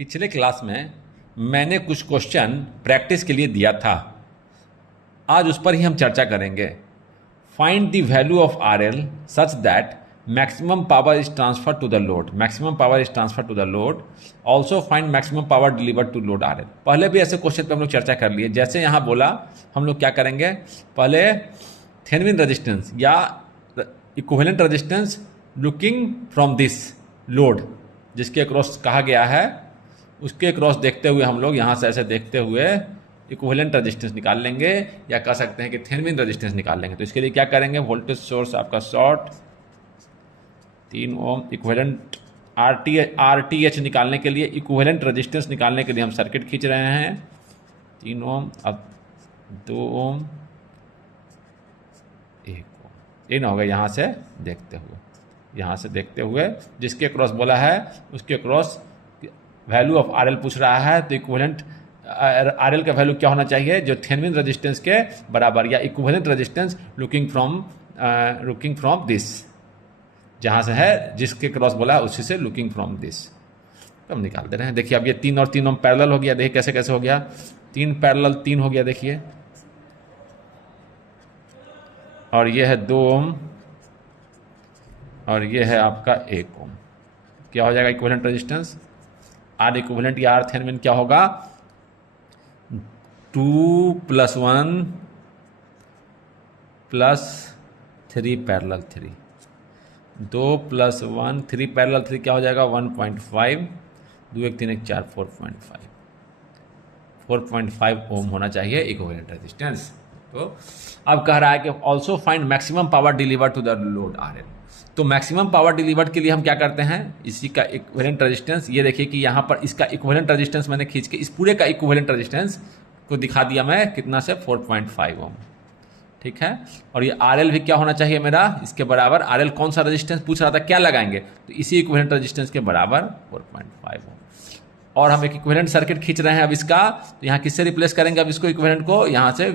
पिछले क्लास में मैंने कुछ क्वेश्चन प्रैक्टिस के लिए दिया था। आज उस पर ही हम चर्चा करेंगे। Find the value of R L such that maximum power is transfer to the load. Maximum power is transfer to the load. Also find maximum power delivered to load R L. पहले भी ऐसे question पर हम लोग चर्चा कर लिए। जैसे यहाँ बोला, हम लोग क्या करेंगे, पहले थेवेनिन रेजिस्टेंस या equivalent resistance looking from this load, जिसके अक्रॉस कहा गया है, उसके अक्रॉस देखते हुए हम लोग यहाँ से ऐसे देखते हुए इक्विवेलेंट रेजिस्टेंस निकाल लेंगे, या कह सकते हैं कि थेवेनिन रेजिस्टेंस निकाल लेंगे। तो इसके लिए क्या करेंगे, वोल्टेज सोर्स आपका शॉर्ट 3 ओम, इक्विवेलेंट RTH निकालने के लिए, इक्विवेलेंट रेजिस्टेंस निकालने के लिए हम सर्किट खींच रहे हैं 3 ओम, अब 2 ओम, 1 ओम। ये ना होगा यहाँ से देखते हुए जिसके क्रॉस बोला है उसके क्रॉस वैल्यू ऑफ RL पूछ रहा है, तो इक्विवेलेंट RL का वैल्यू क्या होना चाहिए, जो थेवेनिन रेजिस्टेंस के बराबर, या equivalent resistance looking from this, जहाँ से है जिसके क्रॉस बोला है उसी से लुकिंग फ्रॉम दिस। तो हम निकाल दे रहे हैं। देखिए अब ये 3 और 3 ओम पैरेलल हो गया। देखिए कैसे कैसे हो गया, 3 पैरेलल 3 हो गया। देखिए, और ये है 2 ओम और ये है आपका 1 ओम। क्या हो जाएगा इक्विवेलेंट रेजिस्टेंस, आर इक्विवेलेंट या आर थेवेनिन क्या होगा, 2 + 1 + 3 पैरेलल 3, 2 + 1 3 पैरेलल 3 क्या हो जाएगा 1.5, 2 1 3 1 4 4.5 ओम होना चाहिए इक्विवेलेंट रेजिस्टेंस। तो अब कह रहा है कि also find maximum power delivered to the load R L. तो मैक्सिमम पावर डिलीवर्ड के लिए हम क्या करते हैं, इसी का इक्विवेलेंट रेजिस्टेंस, ये देखिए कि यहाँ पर इसका इक्विवेलेंट रेजिस्टेंस मैंने खींच के इस पूरे का इक्विवेलेंट रेजिस्टेंस को दिखा दिया मैं कितना से 4.5 ओम। ठीक है, और ये RL भी क्या होना चाहिए मेरा, इसके बराबर। RL कौन सा रेजिस्टेंस पूछ रहा था, क्या लगाएंगे, तो इसी इक्विवेलेंट रेजिस्टेंस के बराबर 4.5 ओम। और हम एक इक्विवेलेंट सर्किट खींच रहे हैं अब इसका, तो यहाँ किससे रिप्लेस करेंगे अब इसको, इक्विवेलेंट को, यहाँ से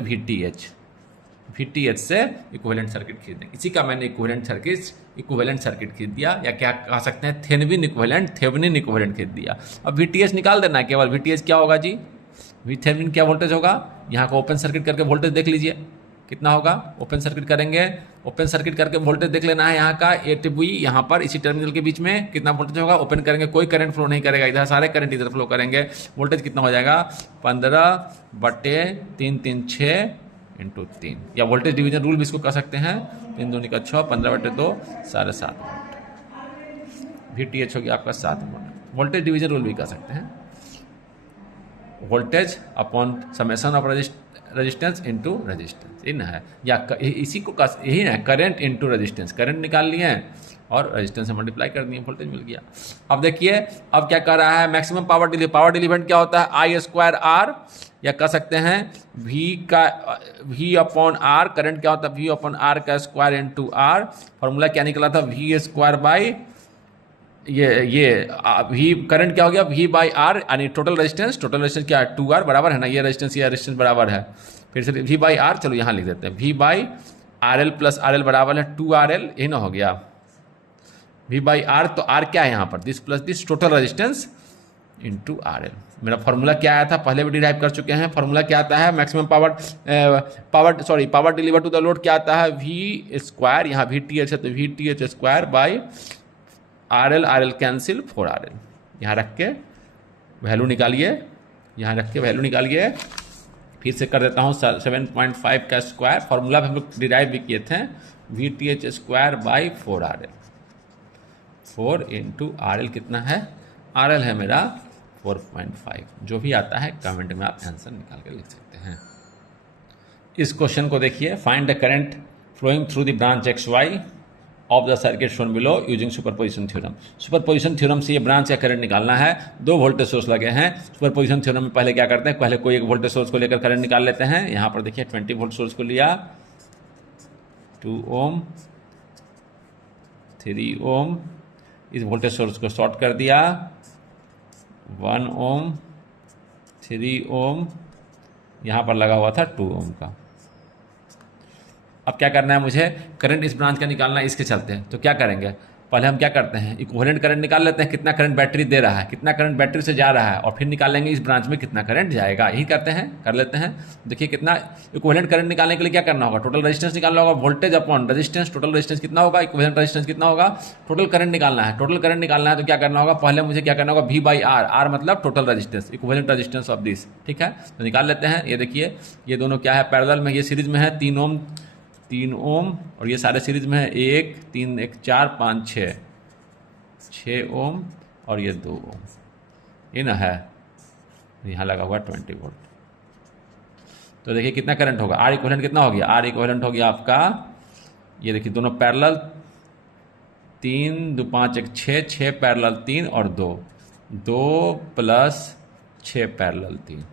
VTH से इक्विवेलेंट सर्किट खींच देंगे। इसी का मैंने इक्विवेलेंट सर्किट खींच दिया, या क्या कह सकते हैं थेवेनिन इक्विवेलेंट खींच दिया। अब VTH निकाल देना है केवल। VTH क्या होगा जी, थेवेनिन क्या वोल्टेज होगा, यहाँ को ओपन सर्किट करके वोल्टेज देख लीजिए कितना होगा। ओपन सर्किट करके वोल्टेज देख लेना है। यहाँ का 8V यहाँ पर इसी टर्मिनल के बीच में कितना वोल्टेज होगा, ओपन करेंगे कोई करंट फ्लो नहीं करेगा, इधर सारे करंट इधर फ्लो करेंगे। वोल्टेज कितना हो जाएगा 15/336 × 3, या वोल्टेज डिवीजन रूल भी इसको कह सकते हैं, 3 दूनी का 6, 15/2 7.5 वोल्ट। VTH हो गया आपका 7 वोल्ट। वोल्टेज डिवीजन रूल भी कह सकते हैं, voltage upon summation of resistance into resistance, इन है, या इसी को यही ना, करंट इनटू रेजिस्टेंस। करंट निकाल लिए हैं और रेजिस्टेंस से मल्टीप्लाई कर दिए, वोल्टेज मिल गया। अब देखिए अब क्या कर रहा है, मैक्सिमम पावर डिलीवर्ड क्या होता है, I²R, या कह सकते हैं V/R। करंट क्या होता है, V/R का स्क्वायर इनटू R। फॉर्मूला क्या निकला था, V² बाई ये V करंट क्या हो गया, V/R, यानी टोटल रेजिस्टेंस क्या है 2R बराबर है ना, ये रेजिस्टेंस बराबर है। फिर से V/R, चलो यहाँ लिख देते हैं, V/RL + RL बराबर है 2RL, यही ना हो गया V/R। तो R क्या है यहाँ पर, this plus this, total resistance into RL। मेरा फॉर्मूला क्या आया था, पहले भी डिराइव कर चुके हैं। फॉर्मूला क्या आता है, maximum power deliver to the load क्या आता है, V², यहाँ VTH है तो VTH² by RL cancel 4RL। यहाँ रख के वैल्यू निकालिए, फिर से कर देता हूँ 7.5 का स्क्वायर। फॉर्मूला हम लोग डिराइव भी किए थे, VTH² बाई 4RL। 4 × RL कितना है, RL है मेरा 4.5। जो भी आता है कमेंट में आप आंसर निकाल के लिख सकते हैं। इस क्वेश्चन को देखिए, find the current flowing through the branch XY of the circuit shown below using superposition theorem. Superposition theorem से ये ब्रांच का करंट निकालना है। 2 वोल्टेज सोर्स लगे हैं। सुपरपोजिशन थ्योरम में पहले क्या करते हैं, पहले कोई एक वोल्टेज सोर्स को लेकर करंट निकाल लेते हैं। यहाँ पर देखिए 20 वोल्ट सोर्स को लिया, 2 ओम, 3 ओम, इस वोल्टेज सोर्स को शॉर्ट कर दिया, 1 ओम, 3 ओम, यहाँ पर लगा हुआ था 2 ओम का। अब क्या करना है मुझे, करंट इस ब्रांच का निकालना है, इसके चलते हैं। तो क्या करेंगे, पहले हम क्या करते हैं, इक्विवेलेंट करंट निकाल लेते हैं, कितना करंट बैटरी दे रहा है, कितना करंट बैटरी से जा रहा है, और फिर निकालेंगे इस ब्रांच में कितना करंट जाएगा। यही करते हैं, कर लेते हैं। देखिए कितना इक्विवेलेंट करंट निकालने के लिए क्या करना होगा, टोटल रेजिस्टेंस निकालना होगा, voltage upon resistance, total resistance कितना होगा, इक्विवेलेंट रेजिस्टेंस कितना होगा, टोटल करंट निकालना है। टोटल करंट निकालना है तो क्या करना होगा, पहले मुझे क्या करना होगा, V/R, आर मतलब total resistance, equivalent resistance of this. ठीक है, तो निकाल लेते हैं। ये देखिए ये दोनों क्या है, पैरेलल में, ये सीरीज में है 3 ओम और ये सारे सीरीज में है 1 3 1 4 5 6 ओम और ये 2 ओम, ये ना है, यहाँ लगा हुआ 20 वोल्ट। तो देखिए कितना करंट होगा, आर इक्विवेलेंट कितना हो गया, आर इक्विवेलेंट हो गया आपका, ये देखिए दोनों पैरेलल, 3 2 5 1 6 पैरेलल 3 और 2 प्लस 6 पैरेलल 3,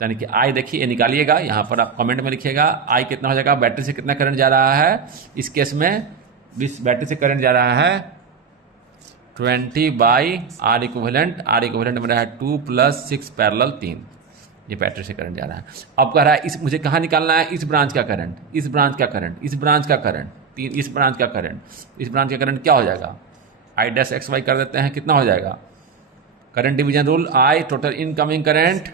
यानी कि आई देखिए ये निकालिएगा, यहाँ पर आप कमेंट में लिखिएगा आई कितना हो जाएगा, बैटरी से कितना करंट जा रहा है। इस केस में इस बैटरी से करंट जा रहा है 20/R इक्विवेलेंट, आर इक्विवेलेंट में रहा है 2 + 6 पैरेलल 3, ये बैटरी से करंट जा रहा है। अब कह रहा है इस मुझे कहाँ निकालना है, इस ब्रांच का करंट, इस ब्रांच का करंट, इस ब्रांच का करंट, इस ब्रांच का करंट, इस ब्रांच का करंट क्या हो जाएगा, I'(XY) कर देते हैं, कितना हो जाएगा, current division rule, I total incoming current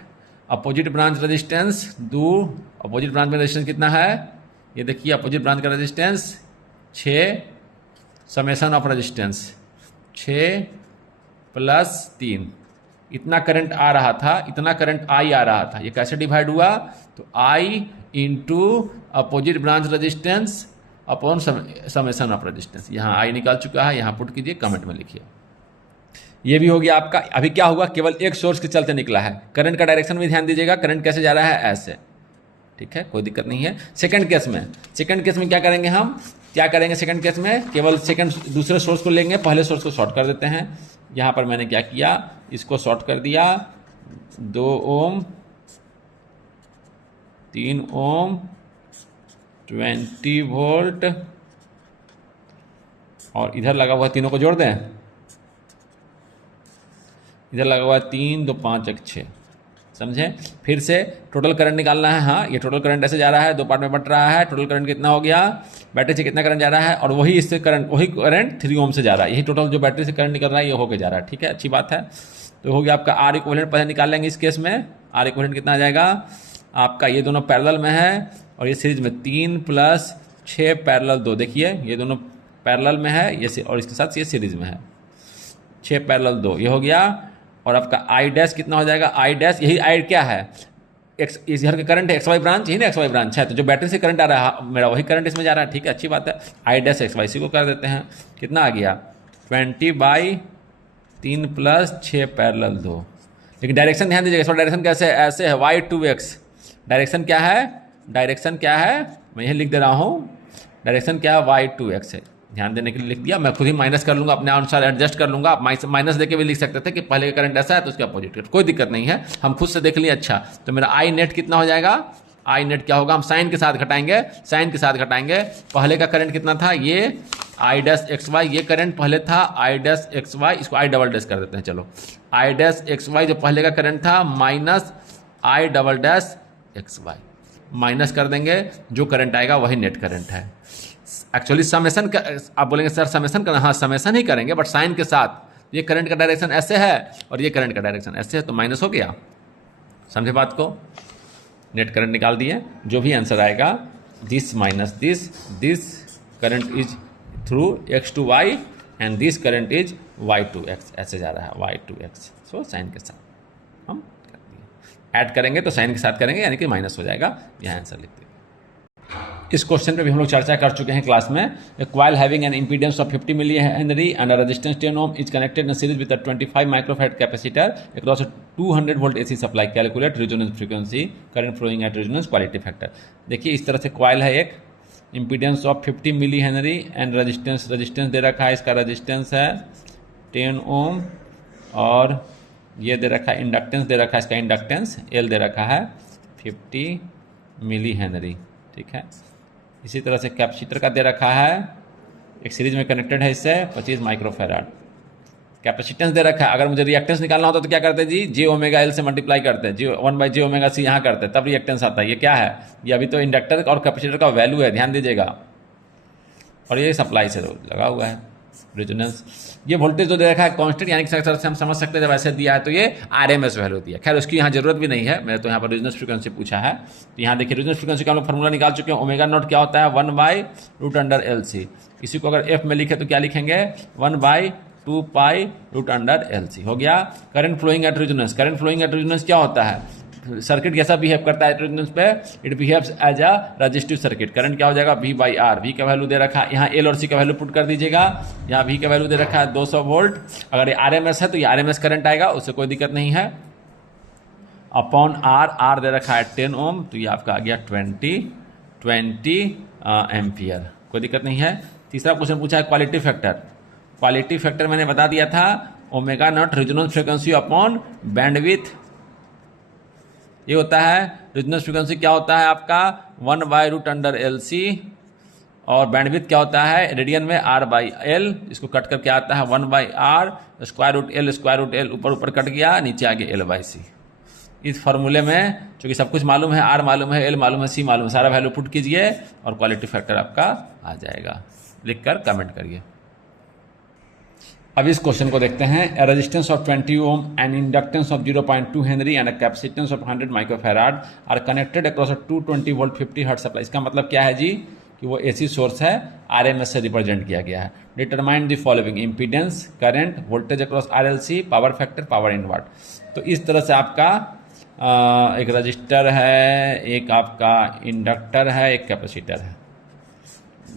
opposite branch resistance, opposite branch में रेजिस्टेंस कितना है, ये देखिए अपोजिट ब्रांच का रेजिस्टेंस 6, समेशन ऑफ रेजिस्टेंस 6 + 3, इतना करंट आ रहा था, इतना करंट आई आ रहा था, ये कैसे डिवाइड हुआ, तो I into opposite branch resistance upon summation of resistance. यहाँ आई निकाल चुका है, यहाँ पुट कीजिए, कमेंट में लिखिए। ये भी हो गया आपका। अभी क्या हुआ, केवल एक सोर्स के चलते निकला है, करंट का डायरेक्शन भी ध्यान दीजिएगा, करंट कैसे जा रहा है, ऐसे, ठीक है, कोई दिक्कत नहीं है। सेकंड केस में क्या करेंगे, हम क्या करेंगे सेकंड केस में, केवल दूसरे सोर्स को लेंगे, पहले सोर्स को शॉर्ट कर देते हैं। यहाँ पर मैंने क्या किया, इसको शॉर्ट कर दिया, 2 ओम 3 ओम 20 वोल्ट, और इधर लगा हुआ, तीनों को जोड़ दें, इधर लगा हुआ 3 2 5 1 6, समझे। फिर से टोटल करंट निकालना है, हाँ ये टोटल करंट ऐसे जा रहा है, 2 पार्ट में बट रहा है, टोटल करंट कितना हो गया, बैटरी से कितना करंट जा रहा है, और वही करंट 3 ओम से जा रहा है, यही टोटल जो बैटरी से करंट निकल रहा है ये होके जा रहा है, ठीक है, अच्छी बात है। तो हो गया आपका आर इक्विवेलेंट, पहले निकाल लेंगे इस केस में, आर इक्विवेलेंट कितना आ जाएगा आपका, ये दोनों पैरेलल में है और ये सीरीज में 3 + 6 पैरेलल 2, देखिए ये दोनों पैरेलल में है, ये और इसके साथ ये सीरीज में है 6 पैरेलल 2, ये हो गया। और आपका I' कितना हो जाएगा, I', यही I क्या है, इस घर का करंट है, XY ब्रांच, यही ना XY ब्रांच है, तो जो बैटरी से करंट आ रहा है मेरा वही करंट इसमें जा रहा है, ठीक है, अच्छी बात है। I'(XY) इसी को कर देते हैं, कितना आ गया 20/3 + 6 पैरेलल 2, लेकिन डायरेक्शन ध्यान दीजिएगा, इसमें डायरेक्शन कैसे है, ऐसे है, Y2X, डायरेक्शन क्या है, मैं यही लिख दे रहा हूँ, डायरेक्शन क्या है, Y2X है, ध्यान देने के लिए लिख दिया। मैं खुद ही माइनस कर लूँगा, अपने अनुसार एडजस्ट कर लूँगा, आप माइनस देके भी लिख सकते थे कि पहले का करंट ऐसा है तो उसका अपोजिट, कोई दिक्कत नहीं है, हम खुद से देख लिए। अच्छा, तो मेरा आई नेट कितना हो जाएगा, आई नेट क्या होगा, हम साइन के साथ घटाएंगे, पहले का करंट कितना था, ये I'(XY), ये करंट पहले था I'(XY), इसको I" कर देते हैं, चलो I'(XY) जो पहले का करंट था माइनस I'(XY), माइनस कर देंगे, जो करंट आएगा वही नेट करंट है। एक्चुअली समेशन का, आप बोलेंगे सर समेशन करना, हाँ समेशन ही करेंगे, बट साइन के साथ, ये करंट का डायरेक्शन ऐसे है और ये करंट का डायरेक्शन ऐसे है, तो माइनस हो गया, समझे बात को, नेट करंट निकाल दिए, जो भी आंसर आएगा, this minus this current is through X to Y and this current is Y to X, ऐसे जा रहा है Y to X, so sine के साथ हम कर दिए, ऐड करेंगे तो साइन के साथ करेंगे, यानी कि माइनस हो जाएगा, यहाँ आंसर लिख दिए। इस क्वेश्चन पे भी हम लोग चर्चा कर चुके हैं क्लास में। A coil having an impedance of 50 millihenry and a resistance 10 ohm is connected in series with a 25 microfarad capacitor across a 200 volt AC सप्लाई, calculate resonance frequency, current flowing at resonance, quality factor. देखिए इस तरह से coil है, एक impedance of 50 millihenry and resistance दे रखा है, इसका रेजिस्टेंस है 10 ओम, और ये दे रखा है इंडक्टेंस दे रखा है, इसका इंडक्टेंस L दे रखा है 50 मिली हेनरी, ठीक है। इसी तरह से कैपेसिटर का दे रखा है, एक सीरीज में कनेक्टेड है इससे 25 माइक्रोफैराड, कैपेसिटेंस दे रखा है। अगर मुझे रिएक्टेंस निकालना होता तो क्या करते हैं जी, J⍵L से मल्टीप्लाई करते हैं, 1/J⍵C यहाँ करते हैं, तब रिएक्टेंस आता है। ये क्या है, ये अभी तो इंडक्टर और कैपेसिटर का वैल्यू है, ध्यान दीजिएगा, और ये सप्लाई से लगा हुआ है, रेजोनेंस। ये वोल्टेज जो दे रखा है कांस्टेंट, यानी कि तरह से हम समझ सकते हैं जब ऐसे दिया है तो ये आरएमएस वैल्यू दिया है। खैर उसकी यहाँ जरूरत भी नहीं है, मैंने तो यहाँ पर रेजोनेंस फ्रीक्वेंसी पूछा है। तो यहाँ देखिए रेजोनेंस फ्रीक्वेंसी का हम लोग फॉर्मूला निकाल चुके हैं। ओमेगा नॉट क्या होता है 1/√LC। इसी को अगर एफ में लिखे तो क्या लिखेंगे 1/2π√LC हो गया। Current flowing at resonance, current flowing at resonance क्या होता है, सर्किट कैसा बिहेव करता है रेजोनेंस पे, it behaves as a resistive circuit. Current क्या हो जाएगा V/R, V का वैल्यू दे रखा है यहाँ, L और C का वैल्यू पुट कर दीजिएगा। यहाँ V का वैल्यू दे रखा है 200 वोल्ट, अगर ये RMS है तो ये RMS करंट आएगा, उससे कोई दिक्कत नहीं है। अपॉन R दे रखा है 10 ओम, तो ये आपका आ गया 20 एम्पियर, कोई दिक्कत नहीं है। तीसरा क्वेश्चन पूछा है क्वालिटी फैक्टर। क्वालिटी फैक्टर मैंने बता दिया था omega naught resonance frequency upon bandwidth. ये होता है रेजोनेंस फ्रीक्वेंसी क्या होता है आपका 1/√LC, और बैंडविथ क्या होता है रेडियन में R/L। इसको कट करके आता है 1/R √L ऊपर ऊपर कट गया, नीचे आ गया L/C। इस फार्मूले में चूँकि सब कुछ मालूम है, R मालूम है, L मालूम है, C मालूम है, सारा वैल्यू पुट कीजिए और क्वालिटी फैक्टर आपका आ जाएगा। लिखकर कमेंट करिए। अब इस क्वेश्चन को देखते हैं। A resistance of 20 ohm and inductance of 0.2 henry and a capacitance of 100 microfarad are connected across a 220 volt 50 hertz supply. इसका मतलब क्या है जी कि वो एसी सोर्स है, आरएमएस से रिप्रेजेंट किया गया है। Determine the following impedance, current, voltage across RLC, power factor, power in watt. तो इस तरह से आपका एक रजिस्टर है, एक आपका इंडक्टर है, एक कैपेसिटर है।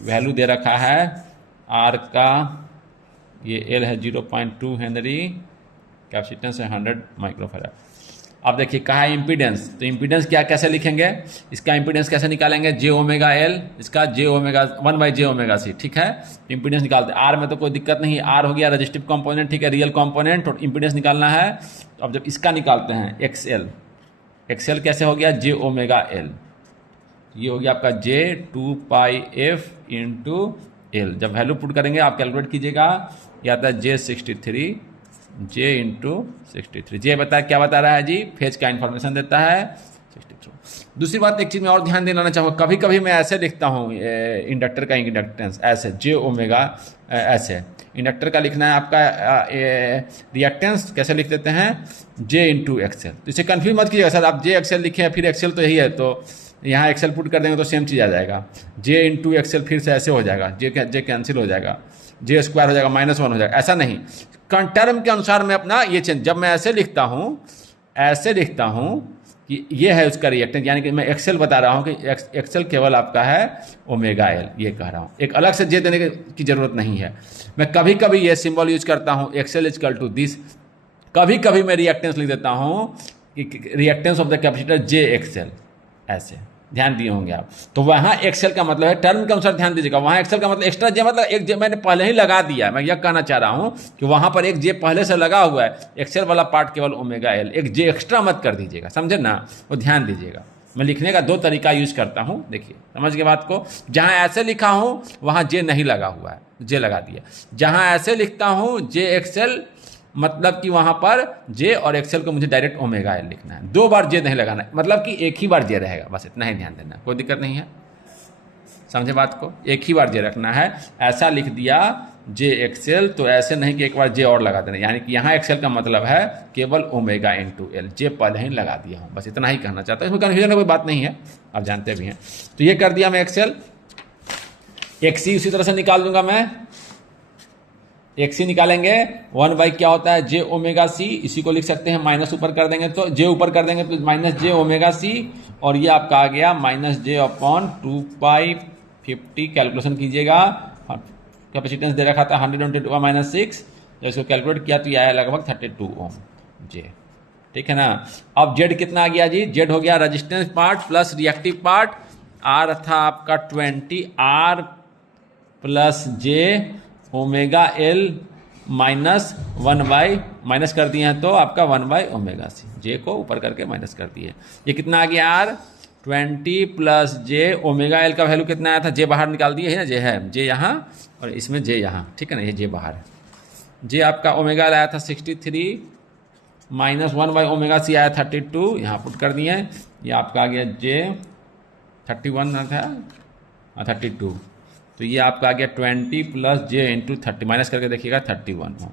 वैल्यू दे रखा है आर का, ये एल है 0.2 हेनरी, कैपेसिटेंस है 100 माइक्रोफैराड। अब देखिए कहा है इम्पीडेंस, तो इम्पीडेंस क्या कैसे लिखेंगे, इसका इम्पीडेंस कैसे निकालेंगे j⍵L, इसका j⍵1/j⍵C, ठीक है। इम्पीडेंस निकालते हैं, आर में तो कोई दिक्कत नहीं, आर हो गया रजिस्टिव कंपोनेंट, ठीक है, रियल कंपोनेंट, और इम्पीडेंस निकालना है। तो अब जब इसका निकालते हैं XL कैसे हो गया j⍵L, ये हो गया आपका J2πf × L। जब वैल्यू पुट करेंगे आप कैलकुलेट कीजिएगा, ये आता है J63, J × 63। J क्या बता रहा है जी, फेज का इन्फॉर्मेशन देता है 63। दूसरी बात एक चीज़ में और ध्यान देना चाहूँगा, कभी कभी मैं ऐसे लिखता हूँ इंडक्टर का इंडक्टेंस ऐसे j⍵, ऐसे इंडक्टर का लिखना है आपका रिएक्टेंस कैसे लिख देते हैं J × XL। तो इसे कन्फ्यूज मत कीजिएगा सर, आप JXL लिखे फिर XL तो यही है, तो यहाँ XL पुट कर देंगे तो सेम चीज़ आ जाएगा। J × XL फिर से ऐसे हो जाएगा, J कैंसिल हो जाएगा, J² हो जाएगा, -1 हो जाएगा, ऐसा नहीं। टर्म के अनुसार मैं अपना ये चेंज, जब मैं ऐसे लिखता हूँ कि ये है उसका रिएक्टेंस, यानी कि मैं XL बता रहा हूँ कि XL केवल आपका है ⍵L, ये कह रहा हूँ। एक अलग से J देने की जरूरत नहीं है। मैं कभी कभी ये सिंबल यूज करता हूँ XL = दिस, कभी कभी मैं रिएक्टेंस लिख देता हूँ कि reactance of the capacitor JXL, ऐसे ध्यान दिए होंगे आप। तो वहाँ XL का मतलब है, टर्म के अनुसार ध्यान दीजिएगा, वहाँ XL का मतलब एक्स्ट्रा J, मतलब एक J मैंने पहले ही लगा दिया है। मैं यह कहना चाह रहा हूँ कि वहाँ पर एक J पहले से लगा हुआ है, XL वाला पार्ट केवल ⍵L, एक J एक्स्ट्रा मत कर दीजिएगा, समझे ना, वो ध्यान दीजिएगा। मैं लिखने का 2 तरीका यूज करता हूँ, देखिए समझ के बात को। जहाँ ऐसे लिखा हूँ वहाँ J नहीं लगा हुआ है, J लगा दिया। जहाँ ऐसे लिखता हूँ JXL, मतलब कि वहाँ पर J और XL को मुझे डायरेक्ट ⍵L लिखना है, 2 बार J नहीं लगाना है, मतलब कि एक ही बार J रहेगा, बस इतना ही ध्यान देना, कोई दिक्कत नहीं है, समझे बात को। एक ही बार J रखना है, ऐसा लिख दिया JXL, तो ऐसे नहीं कि एक बार J और लगा देना, यानी कि यहाँ XL का मतलब है केवल ω × L, J पहले ही लगा दिया हूँ, बस इतना ही कहना चाहता हूँ, इसमें कन्फ्यूजन की कोई बात नहीं है, आप जानते भी हैं। तो ये कर दिया मैं XL। XC उसी तरह से निकाल दूंगा मैं, XC निकालेंगे 1 क्या होता है j⍵C, इसी को लिख सकते हैं, माइनस ऊपर कर देंगे तो J ऊपर कर देंगे तो -j⍵C, और ये आपका आ गया -j/2π50। कैलकुलेशन कीजिएगा, कैपेसिटेंस दे रखा था 100 × 6, जब इसको कैलकुलेट किया तो ये आया लगभग 32 ओम J, ठीक है ना। अब Z कितना आ गया जी, Z हो गया resistance part plus reactive part, R था आपका 20, R + j⍵L -1/, माइनस कर दिए हैं तो आपका 1/ω_C, J को ऊपर करके माइनस कर दिए। ये कितना आ गया R 20 + j⍵L का वैल्यू कितना आया था, J बाहर निकाल दिए है ना, J है, J यहाँ और इसमें J यहाँ, ठीक है ना, ये J बाहर है। J आपका ⍵L आया था 63 -1/ω_C आया 32, यहाँ पुट कर दिए। ये आपका आ गया J 31 था, 32, तो ये आपका आ गया 20 प्लस जे इंटू 30, माइनस करके देखिएगा 31 ओम।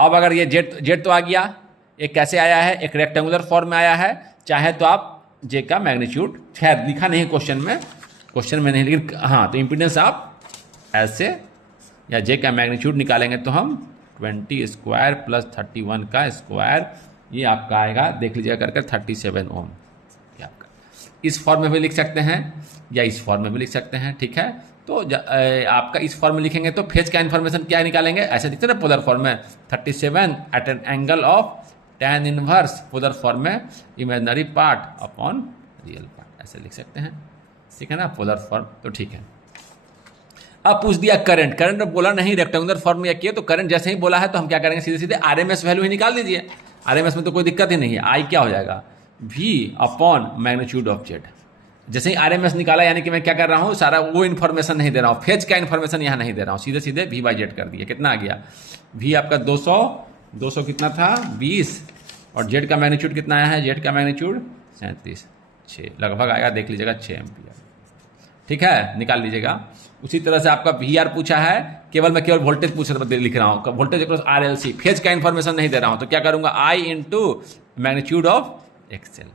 अब अगर ये जेड तो आ गया, एक कैसे आया है, एक रेक्टेंगुलर फॉर्म में आया है, चाहे तो आप जे का मैग्नीट्यूड, खैर लिखा नहीं क्वेश्चन में नहीं, लेकिन हाँ तो इम्पीडेंस आप ऐसे या जे का मैग्नीट्यूड निकालेंगे तो हम 20 स्क्वायर प्लस 31 का स्क्वायर, ये आपका आएगा, देख लीजिएगा करके 37 ओम। ये आपका इस फॉर्म में भी लिख सकते हैं या इस फॉर्म में भी लिख सकते हैं, ठीक है। तो आपका इस फॉर्म में लिखेंगे तो फेज का इन्फॉर्मेशन क्या निकालेंगे, ऐसे दिखते हैं ना पोलर फॉर्म में, 37 at an angle of tan inverse, polar form में imaginary part upon real part, ऐसे लिख सकते हैं, ठीक है ना, पोलर फॉर्म। तो ठीक है, अब पूछ दिया करंट बोला नहीं, रेक्टेंगुलर फॉर्म में किया, तो करंट जैसे ही बोला है तो हम क्या करेंगे, सीधे सीधे आरएमएस वैल्यू ही निकाल दीजिए। आरएमएस में तो कोई दिक्कत ही नहीं है, आई क्या हो जाएगा, V upon magnitude of Z. जैसे ही आरएमएस निकाला, यानी कि मैं क्या कर रहा हूँ, सारा वो इन्फॉर्मेशन नहीं दे रहा हूँ, फेज का इन्फॉर्मेशन यहाँ नहीं दे रहा हूँ, सीधे सीधे वी बाई जेड कर दिया। कितना आ गया, वी आपका 200 कितना था 20, और जेड का मैग्नीट्यूड कितना आया है, जेड का मैग्नीट्यूड 37, 6 लगभग आएगा, देख लीजिएगा 6 एम्पियर, ठीक है, निकाल लीजिएगा। उसी तरह से आपका वी आर पूछा है, मैं केवल वोल्टेज लिख रहा हूँ, voltage across R L C, phase का इन्फॉर्मेशन नहीं दे रहा हूँ, तो क्या करूँगा, I into magnitude of XL,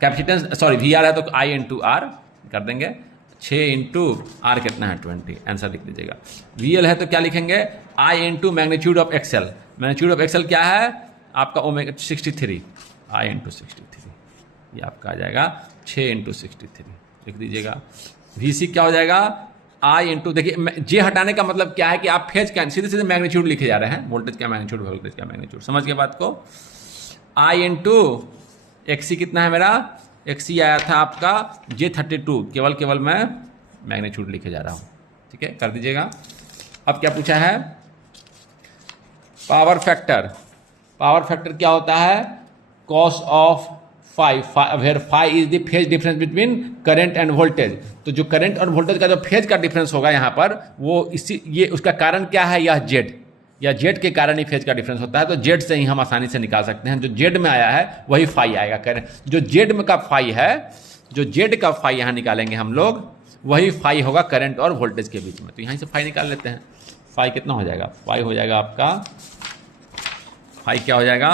capacitance sorry V R है तो आई इंटू आर कर देंगे, 6 इंटू आर कितना है 20, आंसर लिख लीजिएगा। वी एल है तो क्या लिखेंगे, I into magnitude of XL, magnitude of XL क्या है आपका ओमेगा 63, आई इंटू 63, ये आपका आ जाएगा 6 इंटू 63, लिख दीजिएगा। वी सी क्या हो जाएगा, आई इंटू, देखिए जे हटाने का मतलब क्या है कि आप फेज का सीधे सीधे मैग्नीट्यूड लिखे जा रहे हैं, वोल्टेज का मैग्नीट्यूड, वोल्टेज का मैग्नीट्यूड, समझ गए बात को। आई इंटू एक्सी कितना है मेरा, एक्सी आया था आपका J32, केवल मैं मैग्नीट्यूड लिखे जा रहा हूँ, ठीक है, कर दीजिएगा। अब क्या पूछा है, पावर फैक्टर क्या होता है, cos of phi, where phi is the phase difference between current and voltage. तो जो करंट और वोल्टेज का जो फेज का डिफरेंस होगा यहाँ पर, वो ये उसका कारण क्या है, यह जेड, या जेड के कारण ही फेज का डिफरेंस होता है, तो जेड से ही हम आसानी से निकाल सकते हैं। जो जेड में आया है वही फाई आएगा, करंट जो जेड में का फाई है, जो जेड का फाई यहाँ निकालेंगे हम लोग, वही फाई होगा करंट और वोल्टेज के बीच में। तो यहाँ से फाई निकाल लेते हैं, फाई कितना हो जाएगा, फाई हो जाएगा आपका, फाई क्या हो जाएगा,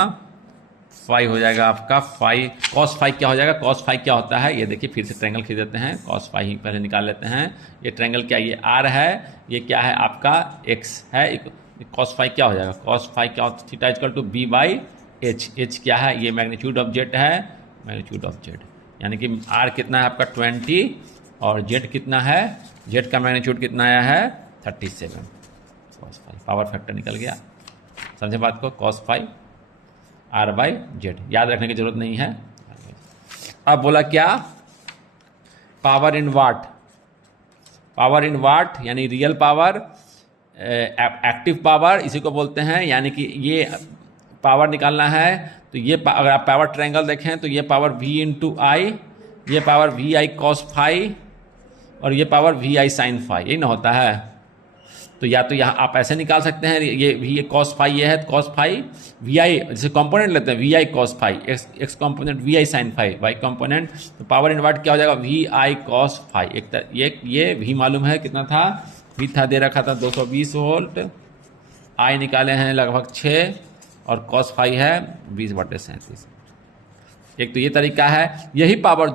फाई हो जाएगा आपका, फाई कॉस फाई क्या हो जाएगा, कॉस फाई क्या होता है, ये देखिए फिर से ट्रायंगल खींच देते हैं, कॉस फाई ही पहले निकाल लेते हैं। ये ट्रायंगल क्या, ये आर है, ये क्या है आपका एक्स है, कॉस फाई क्या हो जाएगा, कॉस फाई क्या होता है, theta equal to B by H, H क्या है, ये मैग्नीट्यूड ऑफ जेड है, मैग्नीट्यूड ऑफ जेड, यानी कि आर कितना है आपका 20 और जेड कितना है, जेड का मैग्नीट्यूड कितना आया है 37, कॉस फाई, पावर फैक्टर निकल गया, समझे बात को, cos phi R by Z, याद रखने की जरूरत नहीं है। अब बोला क्या, पावर इन वाट यानी रियल पावर, एक्टिव पावर इसी को बोलते हैं, यानी कि ये पावर निकालना है तो ये अगर आप पावर ट्रायंगल देखें तो ये पावर v इंटू आई, ये power V I cos phi और ये power V I sine phi, यही ना होता है। तो या तो यहाँ आप ऐसे निकाल सकते हैं, ये कॉस फाई ये है, कॉस फाई वी आई, जैसे कंपोनेंट लेते हैं V I cos phi, X component V I sine phi, Y component, तो पावर इन वाट क्या हो जाएगा, वी आई कॉस फाई, ये वी मालूम है कितना था, वी था दे रखा था 220 वोल्ट, आई निकाले हैं लगभग 6 और कॉस फाई है 20/37। एक तो ये तरीका है, यही पावर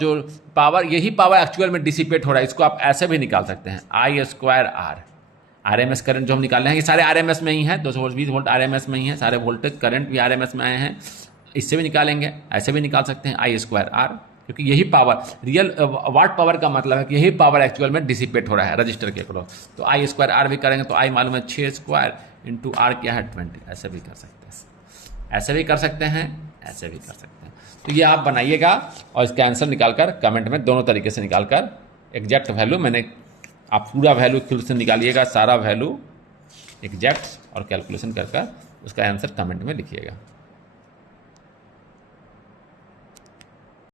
एक्चुअल में डिसिपेट हो रहा है, इसको आप ऐसे भी निकाल सकते हैं, आई स्क्वायर आर, आरएमएस करंट जो हम निकाल रहे हैं ये सारे आरएमएस में ही है, 220 वोल्ट आरएमएस में ही है, सारे वोल्टेज करंट भी आरएमएस में आए हैं, इससे भी निकालेंगे, ऐसे भी निकाल सकते हैं आई स्क्वायर आर, क्योंकि यही पावर रियल वाट पावर का मतलब है कि यही पावर एक्चुअल में डिसिपेट हो रहा है रजिस्टर के अक्रॉस। तो आई स्क्वायर आर भी करेंगे तो आई मालूम है 6 स्क्वायर इंटू आर क्या है 20, ऐसे भी कर सकते हैं, ऐसे भी कर सकते हैं, ऐसे भी कर सकते हैं। तो ये आप बनाइएगा और इसका आंसर निकालकर कमेंट में दोनों तरीके से निकालकर एग्जैक्ट वैल्यू, मैंने आप पूरा वैल्यू खुद से निकालिएगा, सारा वैल्यू एग्जैक्ट और कैलकुलेशन कर उसका आंसर कमेंट में लिखिएगा।